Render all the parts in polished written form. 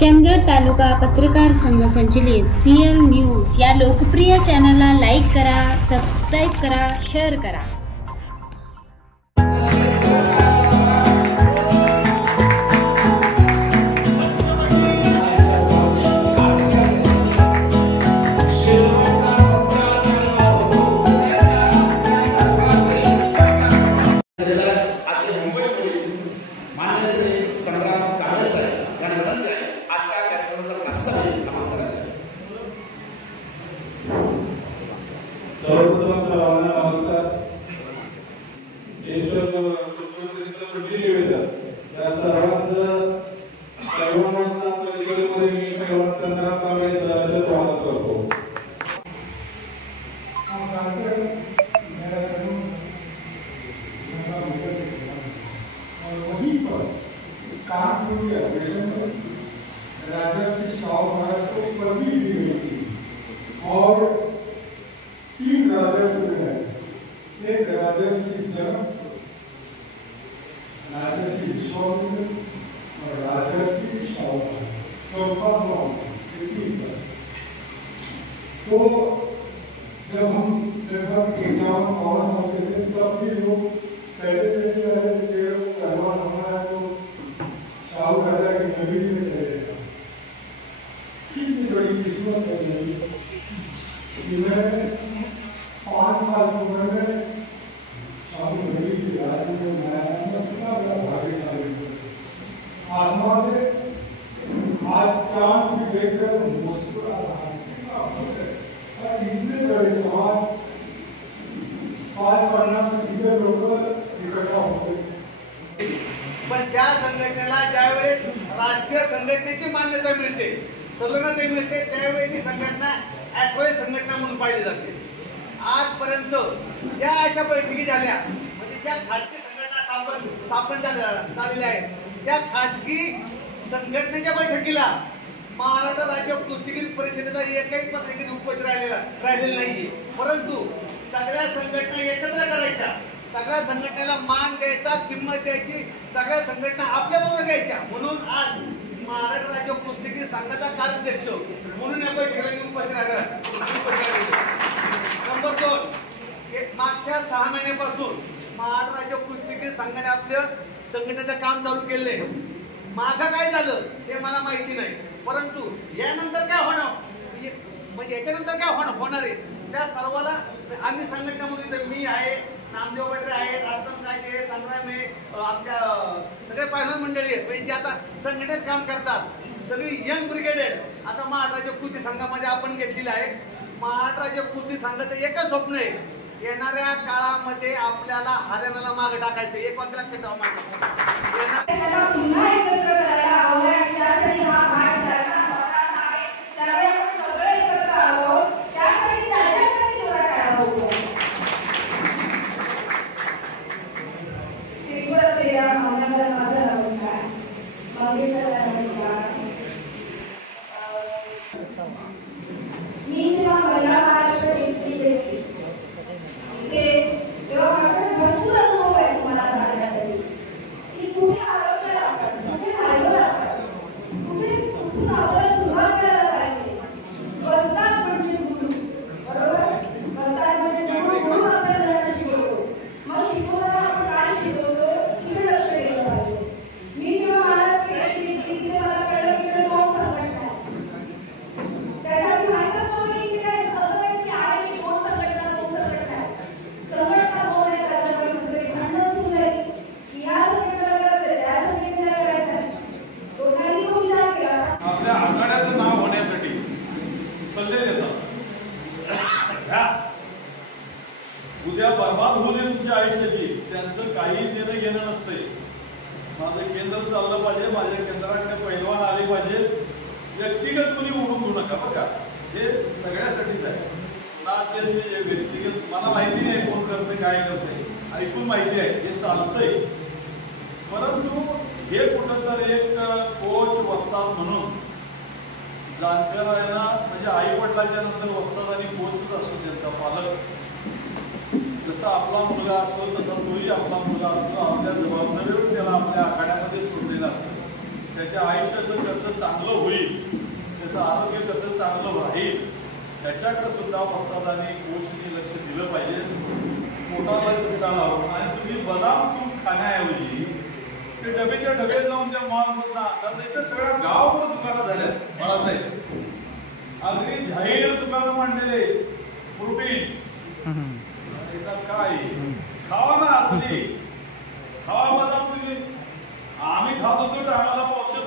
चंदगड तालुका पत्रकार संघ संचलित CL न्यूज या लोकप्रिय चॅनलला लाईक करा, सबस्क्राईब करा, शेअर करा. और 3 राजर्षि हैं, एक राजर्षि जनक, राजर्षि विश्वामित्र और राजर्षि शाल्व, चौथा ब्लॉक। तो जब हम लगभग 51 साल के थे तब भी लोग कहते थे पहलवान हमारा तो शाहू राजा की नगरी में चलेगा। कितनी बड़ी किस्मत है मेरी कि मैं 5 साल की उम्र में शाहू नगरी की राज में मैं कितना बड़ा भाग्यशाली हूँ। आसमान से आज चांद भी देखकर मुस्कुरा रहा है, कितना खुश है। और इतने बड़े समाज 5-50 से इधर लोग इकट्ठा होते। पण त्या संघटनेला ज्यावेळेस राष्ट्रीय संघटनेची मान्यता मिळते, सलोखा मिळते, त्यावेळी ती संघटना ॲक्वाइज संघटना म्हणून पाहिली जाते. आजपर्यंत ज्या अशा बैठकी झाल्या म्हणजे ज्या खाजगी संघटना स्थापन झालेल्या आहेत त्या खाजगी संघटनेच्या बैठकीला महाराष्ट्र राज्य कुस्तीगीर परिषदेचा एकही पत्रकार उपस्थित राहिलेला नाहीये. परंतु सगळ्या संघटना एकत्र करायच्या, सगळ्या संघटनेला मान द्यायचा, किंमत द्यायची, सगळ्या संघटना आपल्या बरोबर घ्यायच्या. म्हणून आज महाराष्ट्र राज्य कुस्तीगीर संघाचा कार्याध्यक्ष म्हणून या बैठकीला उपस्थित राहिला. नंबर 2, मागच्या 6 महिन्यापासून महाराष्ट्र राज्य कुस्तीगीर संघाने आपलं संघटनेचं काम चालू केलंय. मागं काय झालं हे मला माहिती नाही, परंतु यानंतर काय होणार म्हणजे याच्यानंतर काय होणार आहे त्या सर्वाला आम्ही संघटना म्हणून मी आहे, नामदेव बटरे आहेत, आश्रम कायदे, संग्राम आहे, आपल्या सगळे पहलवान मंडळी आहेत म्हणजे जे आता संघटनेत काम करतात, सगळी यंग ब्रिगेड आहे. आता महाराष्ट्र राज्य कुस्ती संघामध्ये आपण घेतलेले आहे. महाराष्ट्र राज्य कुस्ती संघाचं एकच स्वप्न आहे, येणाऱ्या काळामध्ये आपल्याला हरियाणाला मागे टाकायचं. एक वाक्य लक्षात ठेवा उद्या बर्बाद होऊ दे तुमच्या आयुष्याची, त्यांचं काही देणं घेणं नसतंय. माझं केंद्र चाललं पाहिजे, माझ्या केंद्राकडे पैलवान आले पाहिजे. व्यक्तिगत कुणी उडून घेऊ नका बघा, हे सगळ्यासाठीच आहे. व्यक्तिगत मला माहिती नाही कोण करते काय करते, ऐकून माहिती आहे हे चालतंय. परंतु हे कुठं तर एक कोच वस्ताद म्हणून जाणकार आहे ना, म्हणजे आई वडिलांच्या नंतर वस्ताद आणि कोचच असतो त्यांचा पालक. जसा आपला मुलगा असतो तसा तोही आपला मुलगा असतो. आपल्या जबाबदारीवर त्याला आपल्या आखाड्यामध्ये सोडलेला असतो. त्याच्या आयुष्याचं कसं चांगलं होईल त्याच्याकडे सुद्धा वस्तादाने कोचने लक्ष दिलं पाहिजे. पोटाला चिमटा लावून आणि तुम्ही बदाम तूप खाण्याऐवजी ते डबेच्या डबे लावून त्या मॉलमधून आणतात. इथं सगळ्या गावावर दुकानं झाल्यात. मला नाही अगदी जाहीर दुकानं मांडलेले प्रोटीन काय खावा ना असली खावा बदाम तुम्ही. आम्ही खात होतो टाळाला पावशेर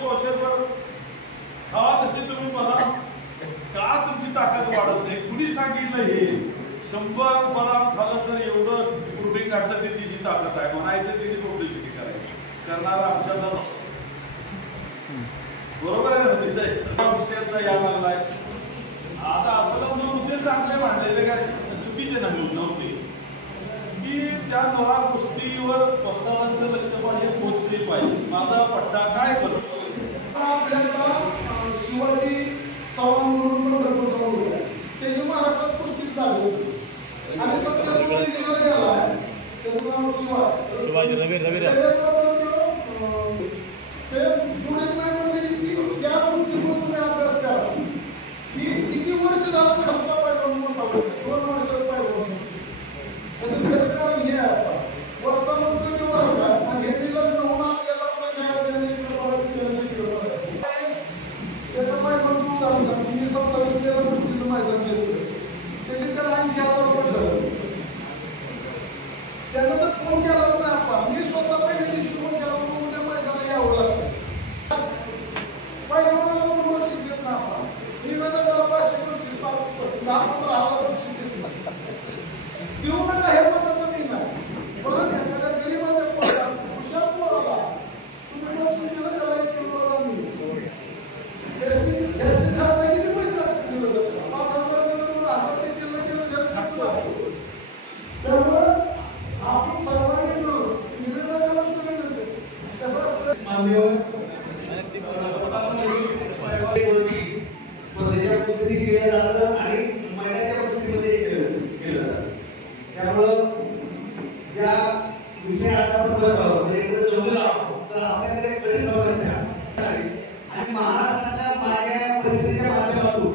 खावा तशी तुम्ही बदाम. का तुमची ताकद वाढत नाही? कुणी सांगितलं हे? 100 बदाम खाल्लं तर एवढं प्रोटीन काढलं ते तिची ताकद आहे म्हणायचं. तिने पब्लिसिटी करायची करणारा आमच्याला बरोबर आहे ना? दिसायचं या लागलाय आता असं मुद्दे चांगले मांडलेले काय चुकीचे नव्हते की त्या दोहा गोष्टीवर वस्तादांचं लक्ष पाहिजे पोचले पाहिजे. माझा पट्टा काय करतो आपल्याला शिवाजी चव्हाण म्हणून त्याची महाराष्ट्रात कुस्तीच झाली होती आणि सत्तर जिल्हा गेला त्याचं नाव शिवाजी ते पुढे नाही म्हणजे की त्या गोष्टीवर तुम्ही अभ्यास करा की किती वर्ष झालं खर्च पाहिजे म्हणून 2 वर्ष पाहिजे त्याचं कारण हे आहे वरचा म्हणतो की वर्ग आणि हे लग्न होऊन आपल्याला त्याचं मैदान तू जाऊ शकतो. मी 27 गोष्टीचं मैदान घेतलं त्याची त्याला 80,000 रुपये झालं. त्यानं तर फोन केला नाही आपण. मी स्वतः पहिल्या दिवशी फोन केला म्हणून उद्या मैदानाला यावं लागतं. पहिल्या मला बक्षीस देत ना आपण. मी वेळेला त्याला 500 बक्षीस 10-15,000 बक्षीस देऊ नका हे म्हणत मी नाही. पण एखाद्या गरीबाच्या पोराला हुशार पोराला तुम्ही बक्षीस दिलं त्याला 1 किलो बदाम मिळतो. एसटी खायचा किती पैसे दिलं जातं? 5,000 दिलं तर 1,000 दिलं जग खातो. त्यामुळं आपण सर्वांनी निवेदनाला सुरू कसं असतं स्पर्धेच्या परिस्थिती केलं जातं आणि मैदानाच्या परिस्थितीमध्ये केलं जातं. त्यामुळं ज्या विषय आता आपण जमलेला आहोत तर आपल्याकडे बरेच समस्या आणि महाराष्ट्रातल्या माझ्या परिस्थितीच्या माध्यमातून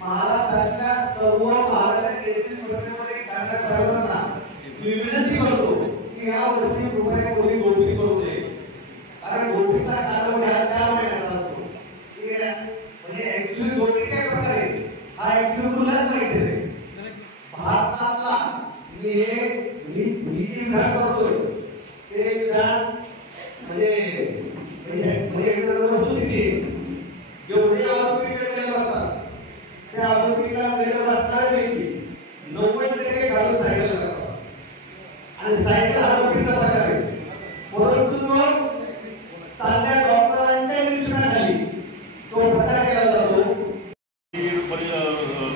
महाराष्ट्रातल्या सर्व महाराष्ट्राच्या केसेस स्पर्धेमध्ये कार्यरत ड्रायव्हरांना मी विनंती करतो की या वर्षी कृपया कोणी गोष्टी करू नये. कारण गोष्टीचा कालावधी हा 4 महिन्याचा असतो. म्हणजे ऍक्च्युअली गोष्टी काय प्रकारे हा ऍक्च्युअली तुलाच माहिती आहे. भारतातला मी जे विधान करतोय ते विधान म्हणजे वस्तुस्थिती जेवढे ऑलिम्पिकला मिळत असतात त्या ऑलिम्पिकला मिळत असणाऱ्यापैकी 90% गाडी सायकल करतात आणि सायकल हा ऑलिम्पिकचा प्रकार आहे. परंतु चांगल्या डॉक्टरांच्या निरीक्षणाखाली तो प्रकार केला जातो.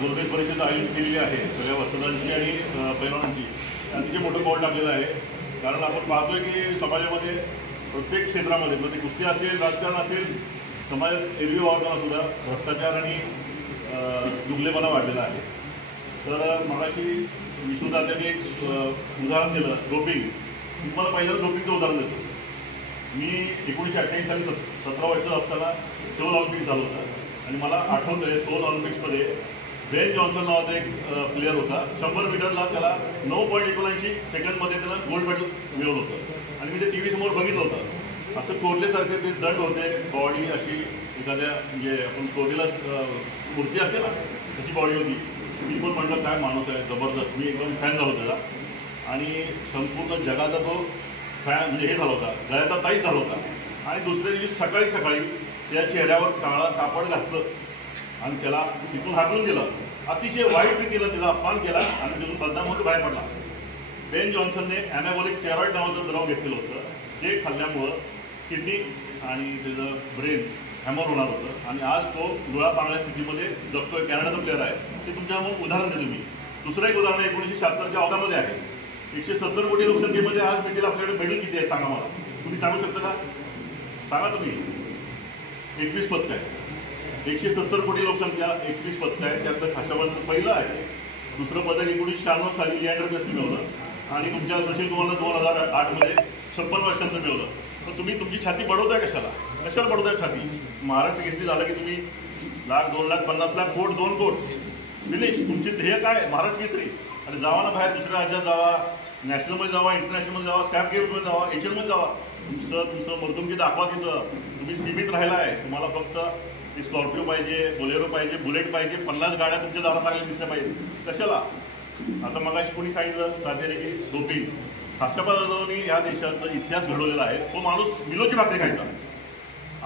गुरुदेव परिषद आयोजित केलेली आहे सगळ्या वस्तादांची आणि पैलवानांची. अतिशय मोठं पाऊल टाकलेलं आहे. कारण आपण पाहतोय की समाजामध्ये प्रत्येक क्षेत्रामध्ये म्हणजे कुस्ती असेल राजकारण असेल समाजात एरवी वावरताना सुद्धा भ्रष्टाचार आणि दुबळेपणा वाढलेला आहे. तर मगाशी विष्णुदादांनी एक उदाहरण दिलं डोपिंग. तुम्हाला पहिल्यांदा डोपिंगचं उदाहरण देतो. मी 1988 साली 17 वर्षाचा असताना सोल ऑलिम्पिक झालं होतं आणि मला आठवतं आहे सोल ऑलिम्पिक्समध्ये बेन जॉन्सन नावाचा एक प्लेअर होता. 100 मीटरला त्याला 9.79 सेकंडमध्ये त्यानं गोल्ड मेडल मिळवलं होतं आणि मी ते TV समोर बघितलं होतं. असं कोरलेसारखे ते दंड होते. बॉडी अशी एखाद्या म्हणजे आपण कोरलेला मूर्ती असते ना तशी बॉडी होती. मी पण म्हटलं काय माणूस आहे जबरदस्त. मी एकदम फॅन झालो त्याला आणि संपूर्ण जगाचा तो फॅन म्हणजे हे झाला होता गळ्याचा ताईच झाला होता. आणि दुसऱ्या दिवशी सकाळी त्या चेहऱ्यावर काळा कापड घातलं आणि त्याला तिथून हाकलून दिलं. अतिशय वाईट रीतीनं त्याचा अपमान केला आणि तिथून बदनाममध्ये बाहेर पडला. बेन जॉन्सनने ॲनाबॉलिक स्टेरॉइड नावाचं द्रव घेतलेलं होतं. जे खाल्ल्यामुळं किडनी आणि त्याचं ब्रेन हॅमर होणार होतं आणि आज तो डोळा पांगल्या स्थितीमध्ये जगतोय. कॅनडाचा प्लेअर आहे. ते तुमच्या मग उदाहरण देतो मी. दुसरं एक उदाहरण 1976च्या ऑगामध्ये आहे. 170 कोटी लोकसंख्येमध्ये आज भेटेल आपल्याकडे मेडल किती आहे सांगा मला. तुम्ही सांगू शकता का? सांगा तुम्ही. 21 पदकं आहे. 170 कोटी लोकसंख्या 21 पदकं आहे. त्यातलं खाशाबादचं पहिलं आहे. दुसरं पदक 1996 साली लिएंडर पेसने मिळवलं आणि तुमच्या सुशील कुमारनं 2008मध्ये 56 वर्षांचं मिळवलं. तर तुम्ही तुमची छाती बढवताय कशाला बढवताय छाती? महाराष्ट्र केसरी झालं की तुम्ही 1,00,000, 2,00,000, 50 लाख कोट 2 कोट फिनिश. तुमचे ध्येय काय? महाराष्ट्र केसरी. आणि जावा ना बाहेर, दुसऱ्या राज्यात जावा, नॅशनलमध्ये जावा, इंटरनॅशनलमध्ये जावा, सॅप गेममध्ये जावा, एशियनमध्ये जावा. तुमचं मर्दुमकी दाखवा तिथं. तुम्ही सीमित राहिला आहे. तुम्हाला फक्त ती स्कॉर्पिओ पाहिजे, बोलेरो पाहिजे, बुलेट पाहिजे, 50 गाड्या तुमच्या दारात लागल्या दिसल्या पाहिजे. कशाला? आता मगाशी कोणी सांगितलं साधे की डोपिंग. हर्षवर्धननी या देशाचा इतिहास घडवलेला आहे. तो माणूस मिलोची भाकरी खायचा.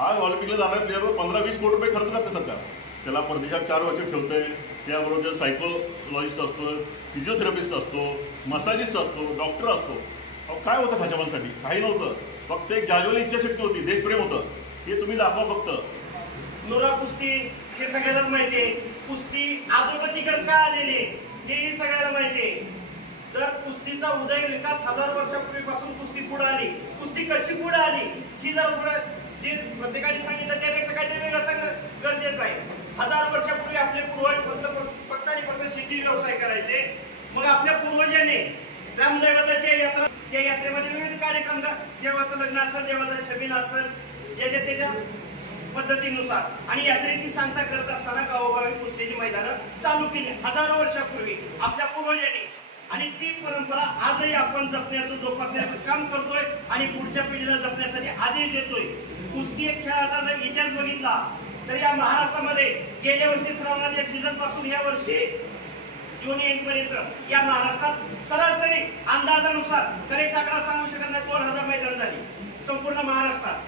आज ऑलिम्पिकला जाणाऱ्या प्लेअरवर 15-20 कोटी रुपये खर्च करते सरकार. त्याला परदेशात 4 वर्ष ठेवतंय. त्याबरोबर सायकोलॉजिस्ट असतो, फिजिओथेरपिस्ट असतो, मसाजिस्ट असतो, डॉक्टर असतो. काय होतं भाजपांसाठी? काही नव्हतं. फक्त एक जागेवाली इच्छाशक्ती होती, देशप्रेम होतं. हे तुम्ही दाखवा फक्त. नुरा कुस्ती हे सगळ्यांनाच माहिती आहे. कुस्ती अधोगतीकडे का आलेली हेही सगळ्यांना माहिती आहे. जर कुस्तीचा उदय विकास 1000 वर्षापूर्वीपासून कुस्ती पुढे आली. कुस्ती कशी पुढे आली ही जर पुढे जे प्रत्येकाने सांगितलं त्यापेक्षा काहीतरी वेगळं सांगणं गरजेचं आहे. 1000 वर्षापूर्वी आपले पूर्वज फक्त आणि फक्त शेती व्यवसाय करायचे. मग आपल्या पूर्वजांनी रामदैवताची यात्रा, त्या यात्रेमध्ये विविध कार्यक्रम, देवाचं लग्न असेल, देवाचं छबिन असेल, ज्याच्या त्याच्या पद्धतीनुसार आणि यात्रेची सांगता करत असताना गावोगावी कुस्तीची मैदानं चालू केली 1000 वर्षापूर्वी आपल्या पूर्वजांनी. आणि ती परंपरा आजही आपण जपण्याचं, जोपासण्याचं काम करतोय आणि पुढच्या पिढीला जपण्यासाठी आदेश देतोय. कुस्ती एक खेळाचा जर इतिहास बघितला तर या महाराष्ट्रामध्ये गेल्या वर्षी श्रावणाच्या सीझन पासून या वर्षी जून एंड पर्यंत या महाराष्ट्रात सरासरी अंदाजानुसार करेक्ट आकडा सांगू शकत नाही, 2000 मैदान झाली संपूर्ण महाराष्ट्रात.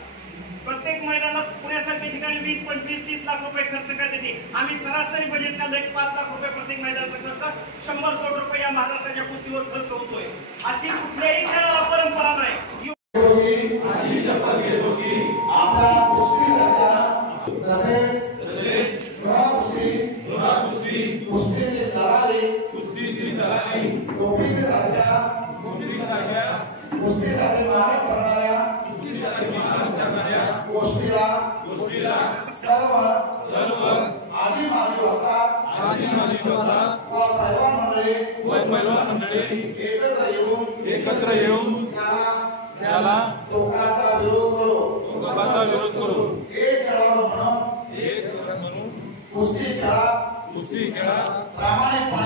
प्रत्येक मैदानात पुण्यासारख्या ठिकाणी 20, 25, 30 लाख रुपये खर्च करण्यात येते. आम्ही सरासरी बजेट काढलं 5 लाख रुपये प्रत्येक मैदानाचा खर्च, 100 कोटी रुपये या महाराष्ट्राच्या कुस्तीवर खर्च होतोय. अशी कुठल्याही खेळाला परंपरा नाही. आपला कुस्तीची दलाली डोपिंगसारख्या कुस्तीसाठी मारक करणाऱ्या गोष्टीला सर्व आजी माजी वस्तात व पैलवान मंडळी एकत्र येऊन त्याला टोकाचा विरोध करू. एक खेळाडू म्हणून कुस्ती खेळात प्रामाणिकपणे